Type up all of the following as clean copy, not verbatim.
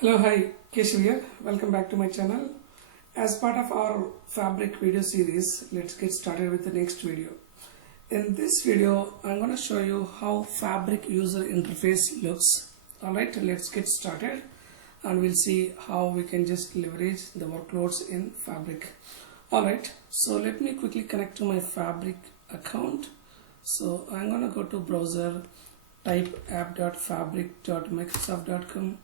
Hello, hi, Keshav here. Welcome back to my channel. As part of our fabric video series, let's get started with the next video. In this video, I'm going to show you how fabric user interface looks. Alright, let's get started and we'll see how we can just leverage the workloads in fabric. Alright, so let me quickly connect to my fabric account. So I'm going to go to browser, type app.fabric.microsoft.com.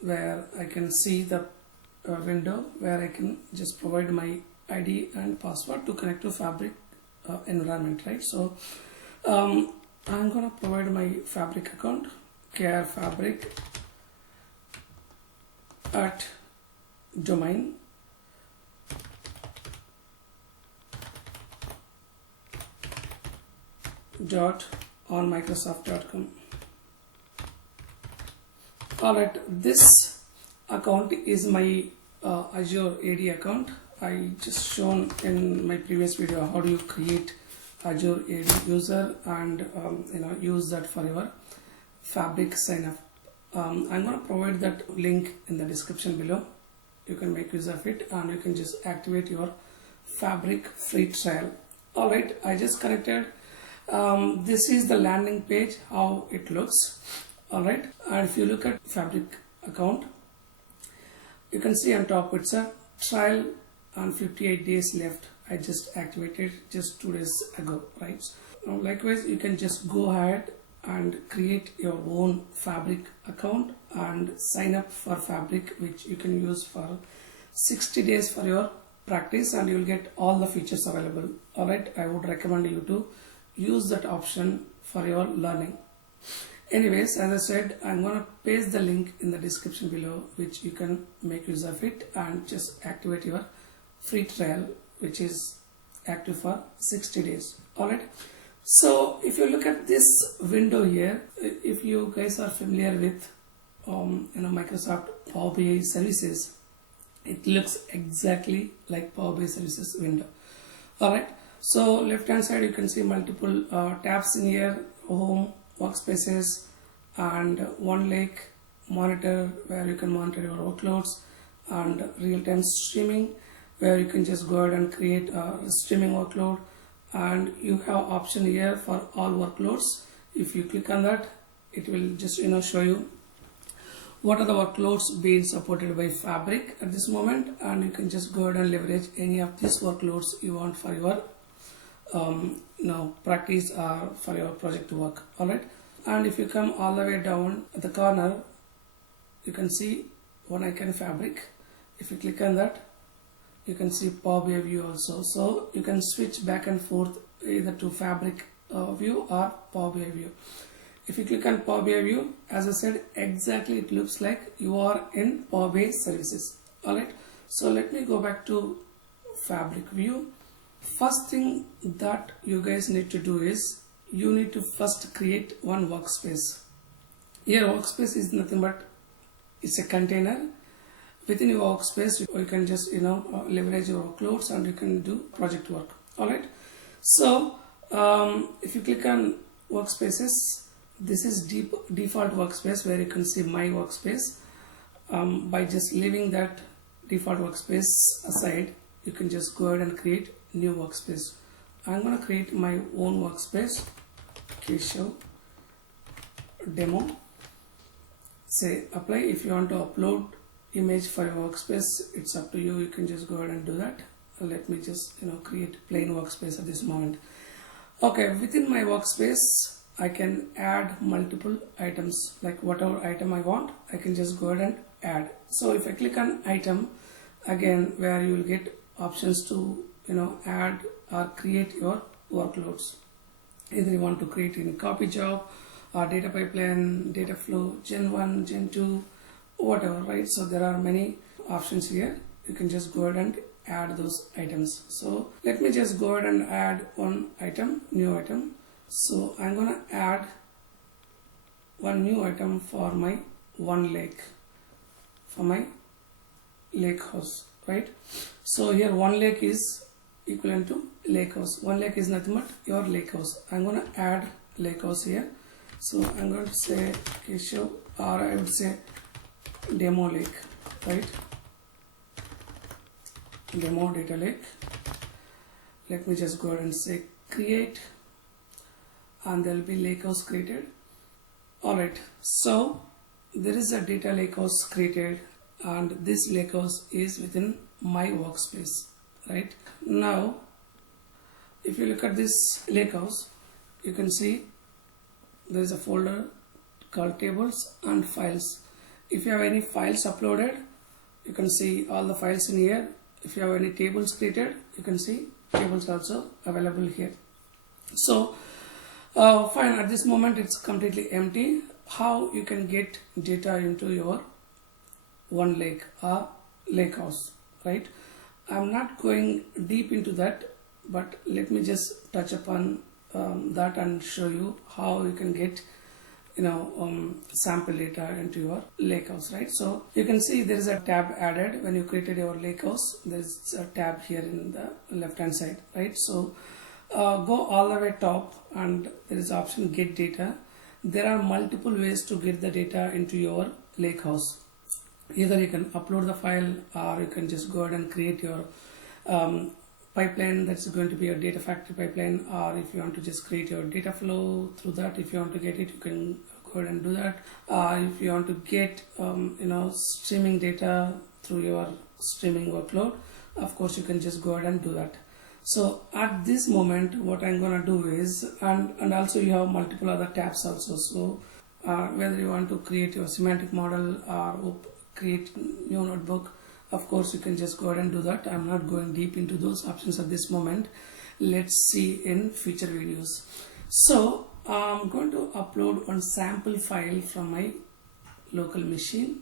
Where I can see the window where I can just provide my ID and password to connect to fabric environment, right? So I'm gonna provide my fabric account, care fabric at domain dot on microsoft.com. Alright, this account is my Azure AD account. I just shown in my previous video how do you create Azure AD user and use that for your fabric sign up. I'm going to provide that link in the description below. You can make use of it and you can just activate your fabric free trial. Alright, I just connected. This is the landing page, how it looks. Alright, and if you look at fabric account, you can see on top it's a trial and 58 days left. I just activated just 2 days ago, right? Now, likewise, you can just go ahead and create your own fabric account and sign up for fabric, which you can use for 60 days for your practice and you will get all the features available. Alright, I would recommend you to use that option for your learning. Anyways, as I said, I'm going to paste the link in the description below, which you can make use of it and just activate your free trial, which is active for 60 days. Alright. So if you look at this window here, if you guys are familiar with Microsoft Power BI services, it looks exactly like Power BI services window. Alright. So left hand side you can see multiple tabs in here: home, workspaces, and Onelake, monitor, where you can monitor your workloads, and real-time streaming, where you can just go ahead and create a streaming workload, and you have option here for all workloads. If you click on that, it will just show you what are the workloads being supported by fabric at this moment, and you can just go ahead and leverage any of these workloads you want for your practice or for your project to work. Alright, and if you come all the way down at the corner, you can see one icon fabric. If you click on that, you can see Power BI view also. So you can switch back and forth either to fabric view or Power BI view. If you click on Power BI view, as I said, exactly it looks like you are in Power BI services. Alright, so let me go back to fabric view. First thing that you guys need to do is you need to first create one workspace. Here workspace is nothing but it's a container. Within your workspace you can just leverage your workloads and you can do project work. Alright, so if you click on workspaces, this is default workspace where you can see my workspace. By just leaving that default workspace aside, you can just go ahead and create new workspace. I'm going to create my own workspace, Keshav demo. Say apply. If you want to upload image for your workspace, it's up to you. You can just go ahead and do that. Let me just create plain workspace at this moment. Okay, within my workspace I can add multiple items, like whatever item I want I can just go ahead and add. So if I click on item, again where you will get options to add or create your workloads. Either you want to create in copy job or data pipeline, data flow, gen 1, gen 2, whatever, right? So there are many options here. You can just go ahead and add those items. So let me just go ahead and add one item, new item. So I'm gonna add one new item for my Onelake, for my lake house, right? So here Onelake is equivalent to lake house. Onelake is nothing but your lake house. I'm going to add lake house here. So I'm going to say Keshav, or I would say demo lake, right? Demo data lake. Let me just go ahead and say create, and there will be lakehouse created. Alright, so there is a data lakehouse created, and this lakehouse is within my workspace, right? Now if you look at this lakehouse, you can see there is a folder called tables and files. If you have any files uploaded, you can see all the files in here. If you have any tables created, you can see tables also available here. So fine, at this moment it's completely empty. How you can get data into your Onelake or lakehouse, right? I'm not going deep into that, but let me just touch upon that and show you how you can get sample data into your lakehouse, right? So you can see there is a tab added when you created your lakehouse. There is a tab here in the left hand side, right? So go all the way top, and there is option get data. There are multiple ways to get the data into your lakehouse. Either you can upload the file, or you can just go ahead and create your pipeline that's going to be a data factory pipeline, or if you want to just create your data flow through that, if you want to get it, you can go ahead and do that. If you want to get streaming data through your streaming workload, of course you can just go ahead and do that. So at this moment what I'm gonna do is, and also you have multiple other tabs also, so whether you want to create your semantic model or create new notebook, of course you can just go ahead and do that. I'm not going deep into those options at this moment. Let's see in future videos. So I'm going to upload one sample file from my local machine.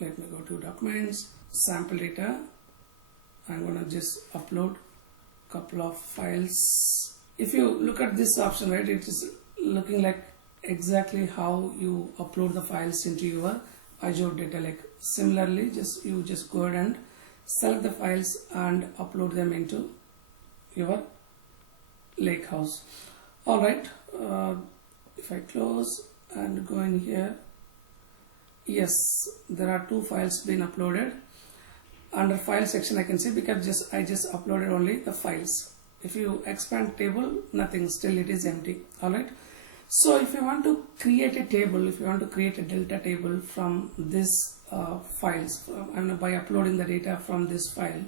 Let me go to documents, sample data. I'm going to just upload a couple of files. If you look at this option, right, it is looking like exactly how you upload the files into your Azure Data Lake. Similarly, you just go ahead and select the files and upload them into your lakehouse. Alright, if I close and go in here, yes, there are two files being uploaded. Under file section I can see, because I just uploaded only the files. If you expand table, nothing, still it is empty. Alright, so if you want to create a table, if you want to create a delta table from this files, by uploading the data from this file,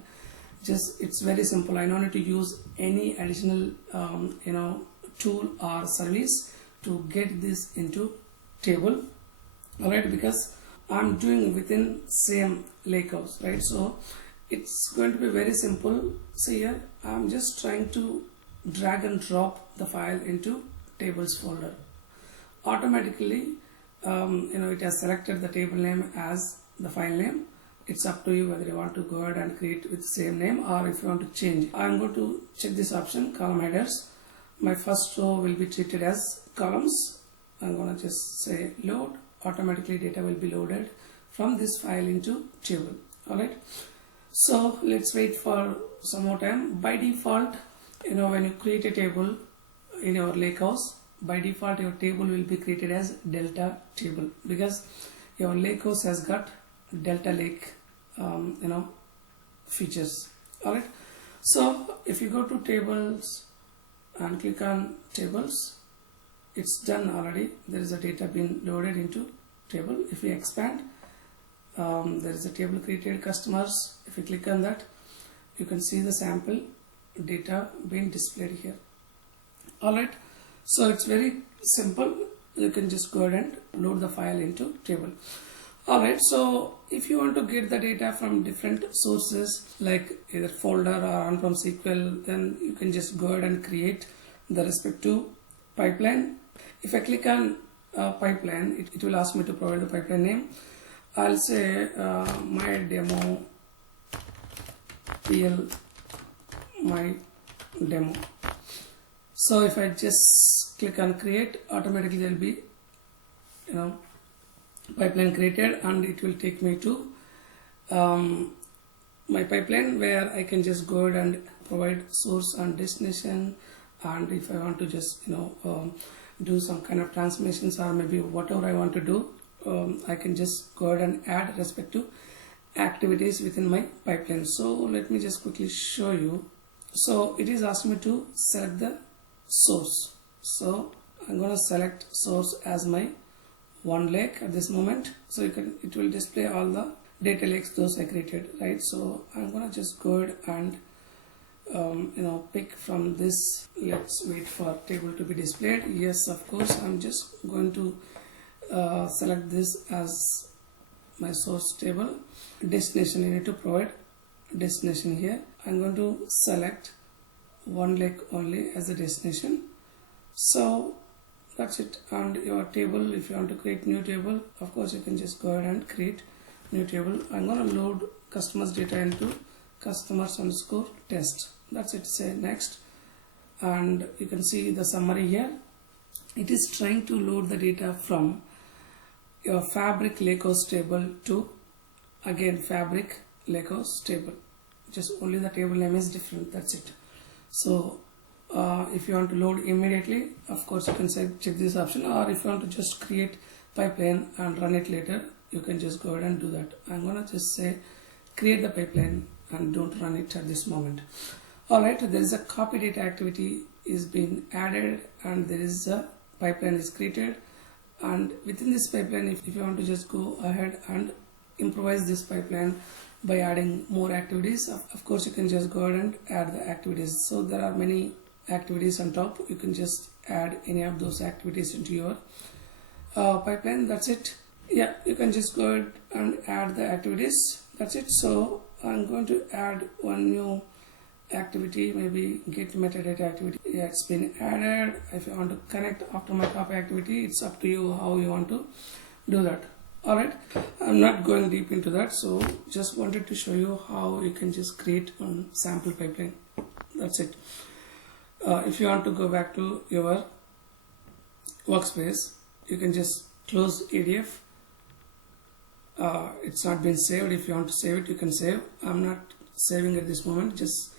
it's very simple. I don't need to use any additional tool or service to get this into table. Alright, because I'm doing within same lakehouse, right? So it's going to be very simple. See here, I'm just trying to drag and drop the file into tables folder. Automatically it has selected the table name as the file name. It's up to you whether you want to go ahead and create with the same name, or if you want to change. I'm going to check this option, column headers. My first row will be treated as columns. I'm going to just say load. Automatically data will be loaded from this file into table. Alright, so let's wait for some more time. By default, when you create a table in your lakehouse, by default your table will be created as delta table, because your lakehouse has got delta lake features. Alright, so if you go to tables and click on tables, it's done already. There is a data being loaded into table. If we expand, there is a table created customers. If you click on that, you can see the sample data being displayed here. Alright, so it's very simple. You can just go ahead and load the file into table. Alright, so if you want to get the data from different sources like either folder or on-prem SQL, then you can just go ahead and create the respective pipeline. If I click on pipeline, it will ask me to provide the pipeline name. I'll say my demo PL my demo. So if I just click on create, automatically there will be pipeline created, and it will take me to my pipeline where I can just go ahead and provide source and destination, and if I want to just do some kind of transformations or maybe whatever I want to do, I can just go ahead and add respective activities within my pipeline. So let me just quickly show you. So it is asking me to select the source. So I'm going to select source as my Onelake at this moment. So it will display all the data lakes those I created, right? So I'm going to just go ahead and pick from this. Let's wait for table to be displayed. Yes, of course, I'm just going to select this as my source table. Destination, you need to provide destination here. I'm going to select Onelake only as a destination. So that's it. And your table, if you want to create new table, of course you can just go ahead and create new table. I'm going to load customers data into customers_test. That's it. Say next, and you can see the summary here. It is trying to load the data from your Fabric Lakehouse table to again Fabric Lakehouse table. Just only the table name is different. That's it. So if you want to load immediately, of course you can say check this option, or if you want to just create pipeline and run it later, you can just go ahead and do that. I'm gonna just say create the pipeline and don't run it at this moment. Alright, there is a copy data activity is being added, and there is a pipeline is created, and within this pipeline, if you want to just go ahead and improvise this pipeline by adding more activities, of course you can just go ahead and add the activities. So there are many activities on top. You can just add any of those activities into your pipeline. That's it. Yeah, you can just go ahead and add the activities. That's it. So I'm going to add one new activity, maybe get metadata activity. Yeah, it's been added. If you want to connect after my copy activity, it's up to you how you want to do that. Alright, I'm not going deep into that, so just wanted to show you how you can just create one sample pipeline. That's it. If you want to go back to your workspace, you can just close ADF. It's not been saved. If you want to save it, you can save. I'm not saving at this moment, just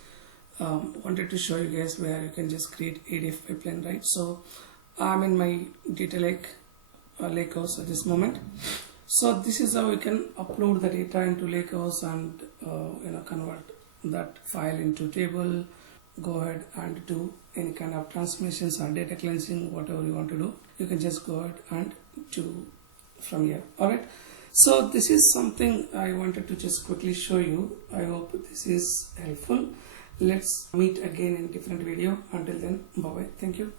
wanted to show you guys where you can just create ADF pipeline, right? So I'm in my data lake lakehouse at this moment. So this is how we can upload the data into lakehouse and convert that file into table, go ahead and do any kind of transformations or data cleansing, whatever you want to do. You can just go ahead and do from here. Alright, so this is something I wanted to just quickly show you. I hope this is helpful. Let's meet again in different video. Until then, bye bye. Thank you.